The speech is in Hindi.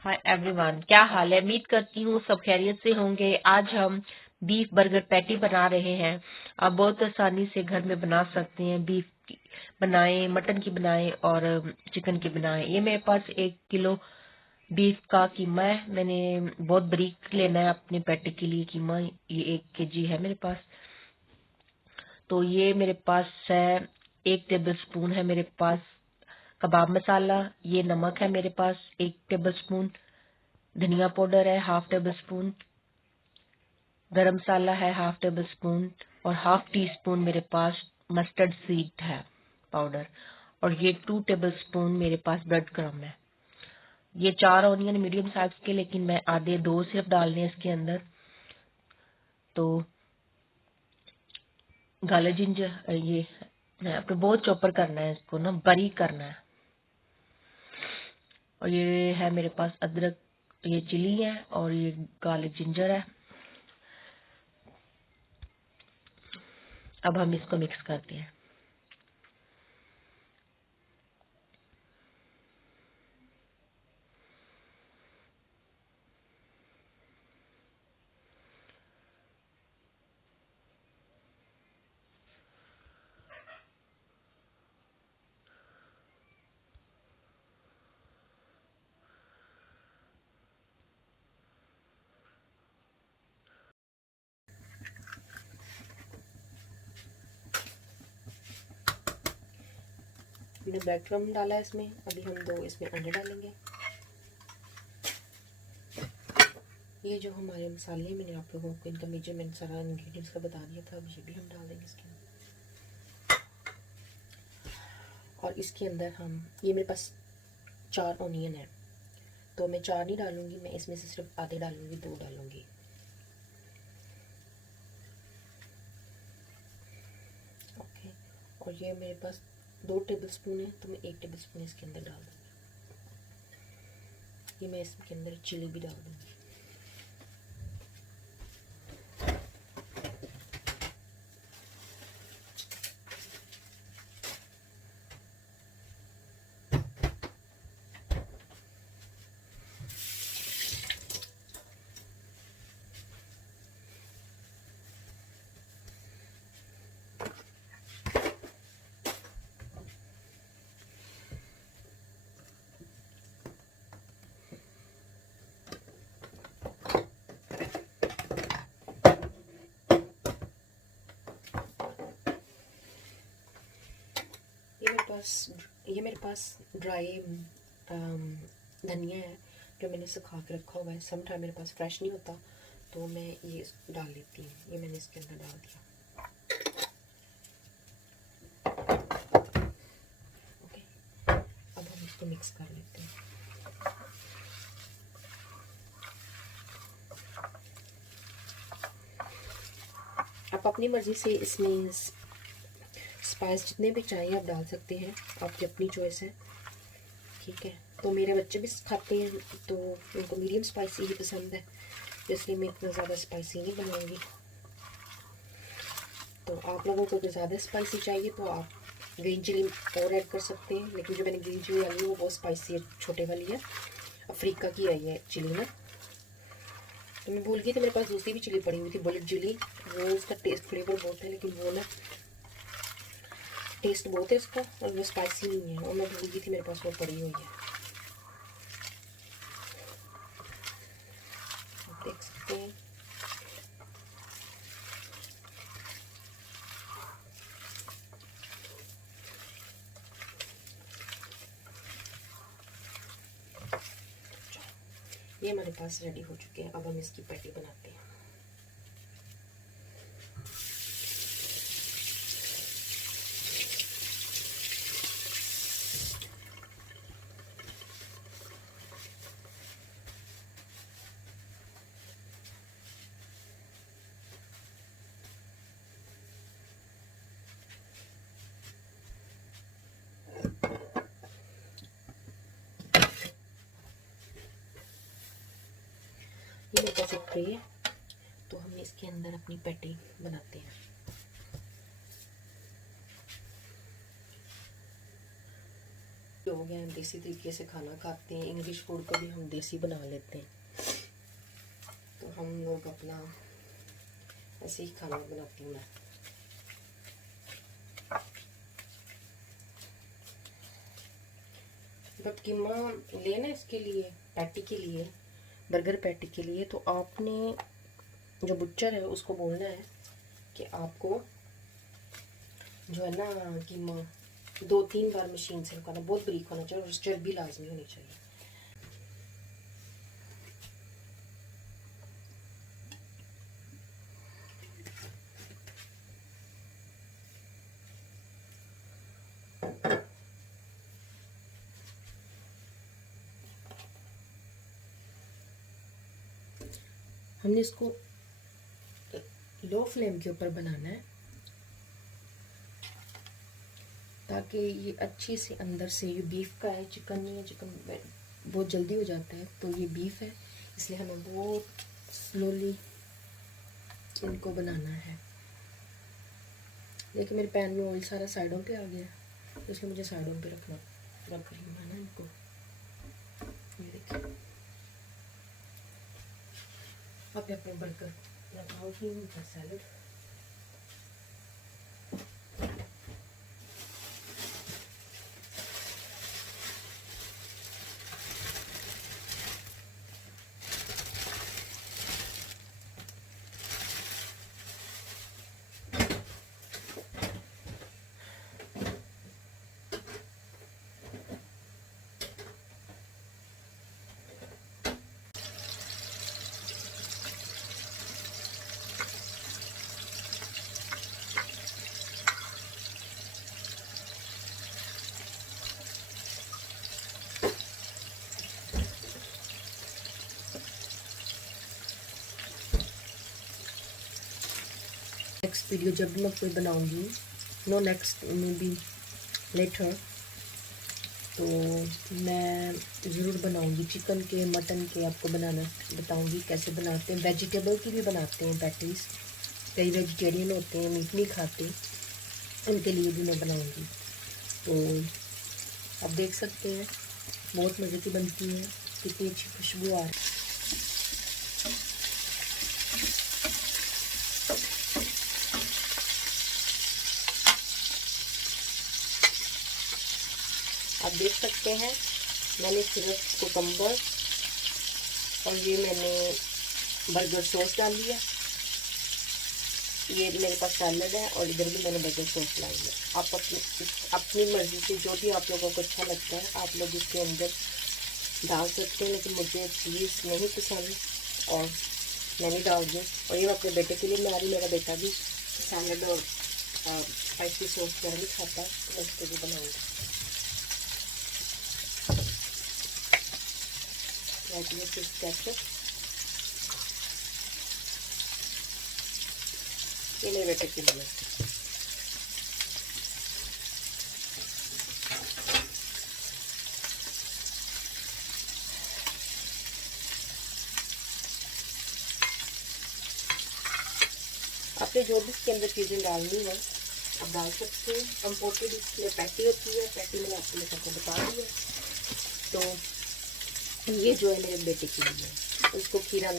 हाय एवरीवन, क्या हाल है। उम्मीद करती हूँ सब खैरियत से होंगे। आज हम बीफ बर्गर पैटी बना रहे हैं। आप बहुत आसानी से घर में बना सकते हैं। बीफ की बनाएं, मटन की बनाएं और चिकन की बनाएं। ये मेरे पास 1 किलो बीफ का कीमा है। मैंने बहुत बारीक लेना है अपने पैटी के लिए कीमा। ये 1 kg है मेरे पास। तो ये मेरे पास है 1 टेबल स्पून है मेरे पास कबाब मसाला। ये नमक है मेरे पास 1 टेबल स्पून। धनिया पाउडर है 1/2 टेबल स्पून। गरम मसाला है 1/2 टेबल स्पून। और 1/2 टी स्पून मेरे पास मस्टर्ड सीड है पाउडर। और ये 2 टेबल स्पून मेरे पास ब्रेड क्रम है। ये 4 ऑनियन मीडियम साइज के, लेकिन मैं आधे 2 सिर्फ डालने हैं इसके अंदर। तो गाले जिंजर ये आपको बहुत चॉपर करना है, इसको ना बारीक करना है। और ये है मेरे पास अदरक, ये चिली है और ये गार्लिक जिंजर है। अब हम इसको मिक्स करते हैं। हमने ब्रेड क्रम्ब डाला है इसमें। अभी हम 2 इसमें अंडे डालेंगे। ये जो हमारे मसाले, मैंने आप लोगों को इनका मेजरमेंट सारा इंग्रेडिएंट्स का बता दिया था। अब ये भी हम डाल देंगे इसके अंदर। और इसके अंदर हम, ये मेरे पास 4 ऑनियन है, तो मैं 4 नहीं डालूंगी, मैं इसमें से सिर्फ आधे डालूंगी, 2 डालूंगी। ओके। और ये मेरे पास 2 टेबलस्पून है, तो मैं 1 टेबलस्पून इसके अंदर डाल दूँगी। ये मैं इसके अंदर चिली भी डाल दूँगी। ये मेरे पास ड्राई धनिया है जो मैंने सुखा के रखा हुआ है। सम टाइम मेरे पास फ्रेश नहीं होता, तो मैं ये डाल लेती हूँ। ये मैंने इसके अंदर डाल दिया। ओके, अब हम इसको मिक्स कर लेते हैं। आप अपनी मर्ज़ी से इसमें स्पाइस जितने भी चाहिए आप डाल सकते हैं, आपकी अपनी चॉइस है। ठीक है, तो मेरे बच्चे भी खाते हैं, तो उनको मीडियम स्पाइसी ही पसंद है, इसलिए मैं इतना ज़्यादा स्पाइसी नहीं बनाऊंगी। तो आप लोगों को अगर ज़्यादा स्पाइसी चाहिए तो आप ग्रीन चिली और ऐड कर सकते हैं, लेकिन जो मैंने ग्रीन चिली डाली है वो बहुत स्पाइसी है, छोटे वाली है, अफ्रीका की आई है चिली ना। तो मैं भूल गई थी, मेरे पास दूसरी भी चिली पड़ी हुई थी, बुलेट चिली। वो उसका टेस्ट फ्लेवर बहुत है, लेकिन वो ना टेस्ट बहुत है इसका, और वो स्पाइसी नहीं है। और मैं भूल गई थी, मेरे पास वो पड़ी हुई है, आप देख सकते हैं। ये हमारे पास रेडी हो चुके हैं। अब हम इसकी पैटी बनाते हैं। ये मेरे पास एक ट्रे है, तो हम इसके अंदर अपनी पैटी बनाते हैं। हो गए हैं, देसी तरीके से खाना खाते हैं, इंग्लिश फूड को भी हम देसी बना लेते हैं। तो हम लोग अपना ऐसे ही खाना बनाती हूँ मैं। जब कीमा लेना इसके लिए, पैटी के लिए, बर्गर पैटी के लिए, तो आपने जो बुच्चर है उसको बोलना है कि आपको जो है ना कीमा 2-3 बार मशीन से निकालना, बहुत बारीक होना चाहिए और स्टर भी लाजमी होनी चाहिए। हमने इसको लो फ्लेम के ऊपर बनाना है ताकि ये अच्छे से अंदर से, ये बीफ का है, चिकन नहीं है, चिकन बहुत जल्दी हो जाता है, तो ये बीफ है, इसलिए हमें बहुत स्लोली इनको बनाना है। देखिए मेरे पैन में ऑयल सारा साइडों पे आ गया, तो इसलिए मुझे साइडों पे रख रही हूँ ना इनको। ये देखिए आप अपने बर्गर लगाओगी उनका सैलड। नेक्स्ट वीडियो जब मैं कोई बनाऊंगी, नेक्स्ट में भी लेटर, तो मैं ज़रूर बनाऊंगी चिकन के, मटन के, आपको बनाना बताऊंगी कैसे बनाते हैं। वेजिटेबल की भी बनाते हैं पैटीज, कई वेजिटेरियन होते हैं, मीट नहीं खाते, उनके लिए भी मैं बनाऊंगी। तो आप देख सकते हैं बहुत मज़े की बनती है, कितनी अच्छी खुशबू आ रही है। आप देख सकते हैं मैंने सिर्फ कुकम्बर और ये मैंने बर्गर सॉस डाल लिया, ये मेरे पास सैलड है और इधर भी मैंने बर्गर सॉस डाल लिया। आप अपनी मर्ज़ी से जो भी आप लोगों को अच्छा लगता है आप लोग इसके अंदर डाल सकते हैं, लेकिन मुझे चीज़ नहीं पसंद और मैं नहीं डाल दूँ। और ये मैं अपने बेटे के लिए बना रही, मेरा बेटा भी सैलड और स्पाइसी सॉस वगैरह नहीं खाता, तो मैं इसको भी बनाऊँगी। ये मेरे बेटे के लिए। आपने जो भी इसके अंदर चीज़ें डालनी है आप डाल सकते हैं। कंपोटेड इसमें पैटी होती है, पैटी मैंने आपको सबको बता दिया। तो ये जो है मेरे बेटे के लिए, उसको खीरा